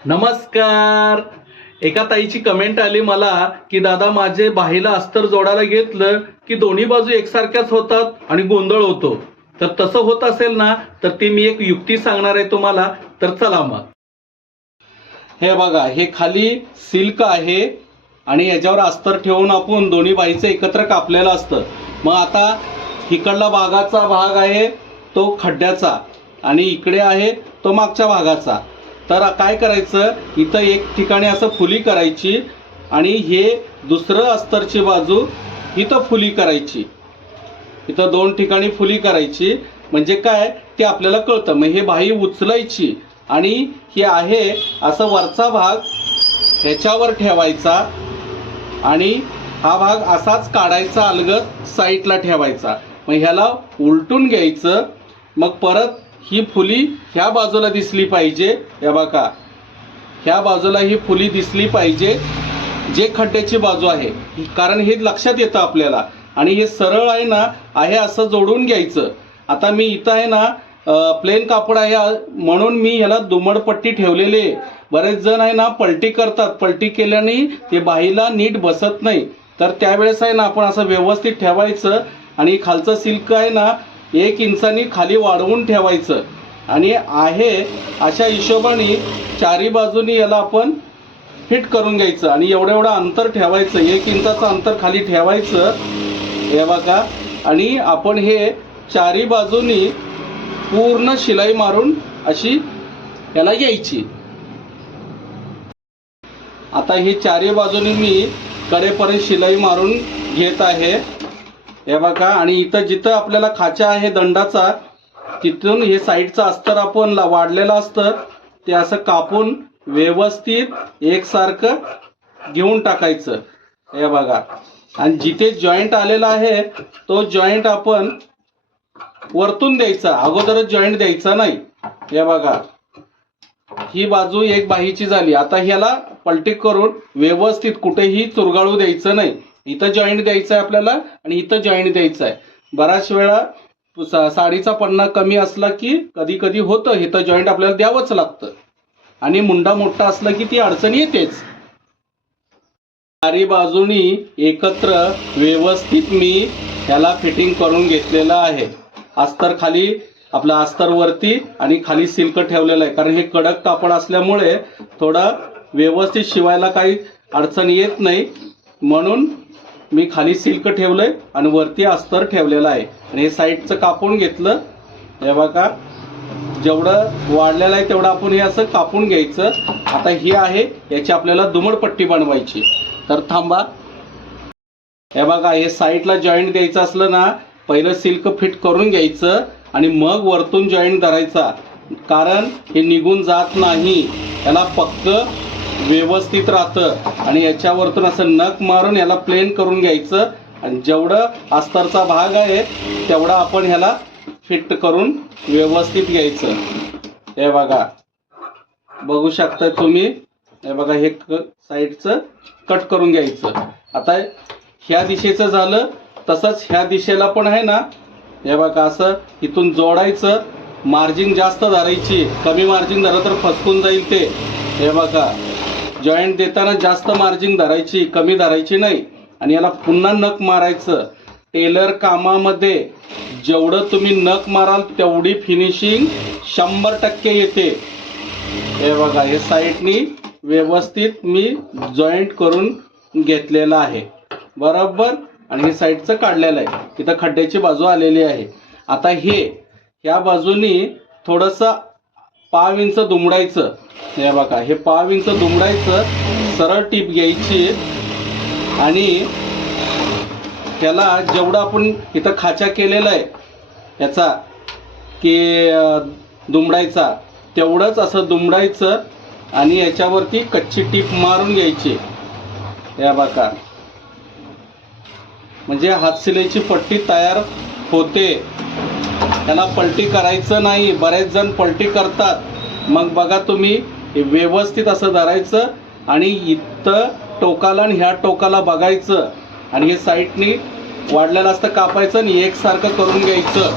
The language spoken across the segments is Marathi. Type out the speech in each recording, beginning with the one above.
नमस्कार. एका ताईची कमेंट आली मला की दादा माझे बाहीला अस्तर जोडायला घेतलं की दोन्ही बाजू एकसारख्याच होतात आणि गोंधळ होतो. तर तसं होत असेल ना तर ती मी एक युक्ती सांगणार आहे तुम्हाला. तर चला मग. हे बघा, हे खाली सिल्क आहे आणि याच्यावर अस्तर ठेवून आपण दोन्ही बाहीचं एकत्र कापलेलं असतं. मग आता इकडला भागाचा भाग आहे तो खड्ड्याचा आणि इकडे आहे तो मागच्या भागाचा. तर काय करायचं, इथं एक ठिकाणी असं फुली करायची आणि हे दुसरं अस्तरची बाजू इथं फुली करायची. इथं दोन ठिकाणी फुली करायची म्हणजे काय ते आपल्याला कळतं. मग हे बाही उचलायची आणि हे आहे असं वरचा भाग ह्याच्यावर ठेवायचा आणि हा भाग असाच काढायचा, अलगद साईडला ठेवायचा. मग ह्याला उलटून घ्यायचं. मग परत ही फुली ह्या बाजूला दिसली पाहिजे. हे बघा, ह्या बाजूला ही फुली दिसली पाहिजे जे खड्ड्याची बाजू आहे, कारण हे लक्षात येतं आपल्याला. आणि हे सरळ आहे ना, आहे असं जोडून घ्यायचं. आता मी इथं आहे ना प्लेन कापड आहे म्हणून मी ह्याला दुमडपट्टी ठेवलेली आहे. बरेच जण आहे ना पलटी करतात, पलटी केल्याने ते बाहीला नीट बसत नाही. तर त्यावेळेस आहे ना आपण असं व्यवस्थित ठेवायचं आणि खालचं सिल्क आहे ना 1 इंचानी खाली वाढवून ठेवायचं आणि आहे अशा हिशोबाने चारी बाजूनी याला आपण फिट करून घ्यायचं आणि एवढं अंतर ठेवायचं. 1 इंचाचं अंतर खाली ठेवायचं. हे बघा, आणि आपण हे चारी बाजूनी पूर्ण शिलाई मारून अशी याला घ्यायची. आता हे चारी बाजूनी मी कडेपर्यंत शिलाई मारून घेत आहे. हे बघा, आणि इथं जिथं आपल्याला खाचा आहे दंडाचा तिथून हे साईडचं अस्तर आपण वाढलेलं असतं ते असं कापून व्यवस्थित एकसारखं घेऊन टाकायचं. हे बघा, आणि जिथे जॉईंट आलेला आहे तो जॉईंट आपण वरतून द्यायचा, अगोदरच जॉईंट द्यायचा नाही. हे बघा, ही बाजू एक बाहीची झाली. आता ह्याला पलटी करून व्यवस्थित कुठेही चुरगाळू द्यायचं नाही. इथं जॉईंट द्यायचं आहे आपल्याला आणि इथं जॉईंट द्यायचं आहे. बऱ्याच वेळा साडीचा पन्ना कमी असला की कधी कधी होतं, इथं जॉईंट आपल्याला द्यावंच लागतं आणि मुंडा मोठा असला की ती अडचण येतेच. चारी बाजूनी एकत्र व्यवस्थित मी ह्याला फिटिंग करून घेतलेलं आहे. अस्तर खाली आपलं अस्तर वरती आणि खाली सिल्क ठेवलेलं आहे, कारण हे कडक कापड असल्यामुळे थोडं व्यवस्थित शिवायला काही अडचण येत नाही. म्हणून मी खाली सिल्क ठेवलंय आणि वरती अस्तर ठेवलेलं आहे आणि हे साईडचं कापून घेतलं. हे बघा, जेवढं वाढलेलं आहे तेवढं आपण हे असं कापून घ्यायचं. आता ही आहे याची आपल्याला दुमडपट्टी बनवायची. तर थांबा. हे बघा, हे साईडला जॉईंट द्यायचं असलं ना पहिलं सिल्क फिट करून घ्यायचं आणि मग वरतून जॉईंट धरायचा, कारण हे निघून जात नाही. याला पक्क व्यवस्थित राहतं आणि याच्यावरतून असं नख मारून याला प्लेन करून घ्यायचं आणि जेवढं अस्तरचा भाग आहे तेवढा आपण ह्याला फिट करून व्यवस्थित घ्यायचं. हे बघा, बघू शकता तुम्ही. हे बघा, हे साईडचं कट करून घ्यायचं. आता ह्या दिशेचं झालं, तसंच ह्या दिशेला पण आहे ना. हे बघा, असं इथून जोडायचं. मार्जिन जास्त धरायची, कमी मार्जिन धरलं तर फसकून जाईल ते. हे बघा, जॉईंट देताना जास्त मार्जिन धरायची, कमी धरायची नाही. आणि याला पुन्हा नख मारायचं. टेलर कामामध्ये जेवढं तुम्ही नख माराल तेवढी फिनिशिंग 100% येते. हे बघा, हे साईडनी व्यवस्थित मी जॉईंट करून घेतलेलं आहे बरोबर आणि हे साईडचं काढलेलं आहे. इथं खड्ड्याची बाजू आलेली आहे. आता ह्या बाजूनी थोडंसं 1/2 इंच दुमडायचं. हे बघा, हे 1/2 इंच दुमडायचं. सरळ टीप घ्यायची आणि त्याला जेवढं आपण इथं खाचा केलेला आहे याचा की दुमडायचा तेवढंच असं दुमडायचं आणि याच्यावरती कच्ची टीप मारून घ्यायची. या बघा, म्हणजे हातशिलाईची पट्टी तयार होते. त्याला पलटी करायचं नाही. बरेच जण पलटी करतात. मग बघा तुम्ही, हे व्यवस्थित असं धरायचं आणि इथं टोकाला आणि ह्या टोकाला बघायचं आणि हे साईडनी वाढलेलं असतं कापायचं आणि एकसारखं करून घ्यायचं.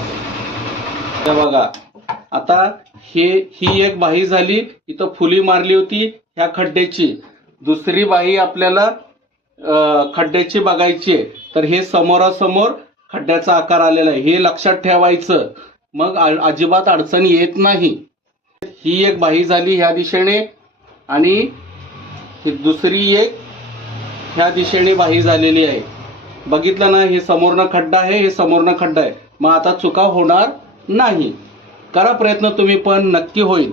हे बघा, आता ही एक बाही झाली, इथं फुली मारली होती ह्या खड्ड्याची. दुसरी बाही आपल्याला खड्ड्याची बघायची आहे. तर हे समोरासमोर खड्ड्याचा आकार आलेला आहे, हे लक्षात ठेवायचं, मग अजिबात अडचण येत नाही. ही एक बाही झाली ह्या दिशेने आणि ही दुसरी एक ह्या दिशेने बाही झालेली आहे. बघितलं ना, हे समोरनं खड्डा आहे, हे समोरनं खड्डा आहे. मग आता चुका होणार नाही. करा प्रयत्न तुम्ही पण, नक्की होईल.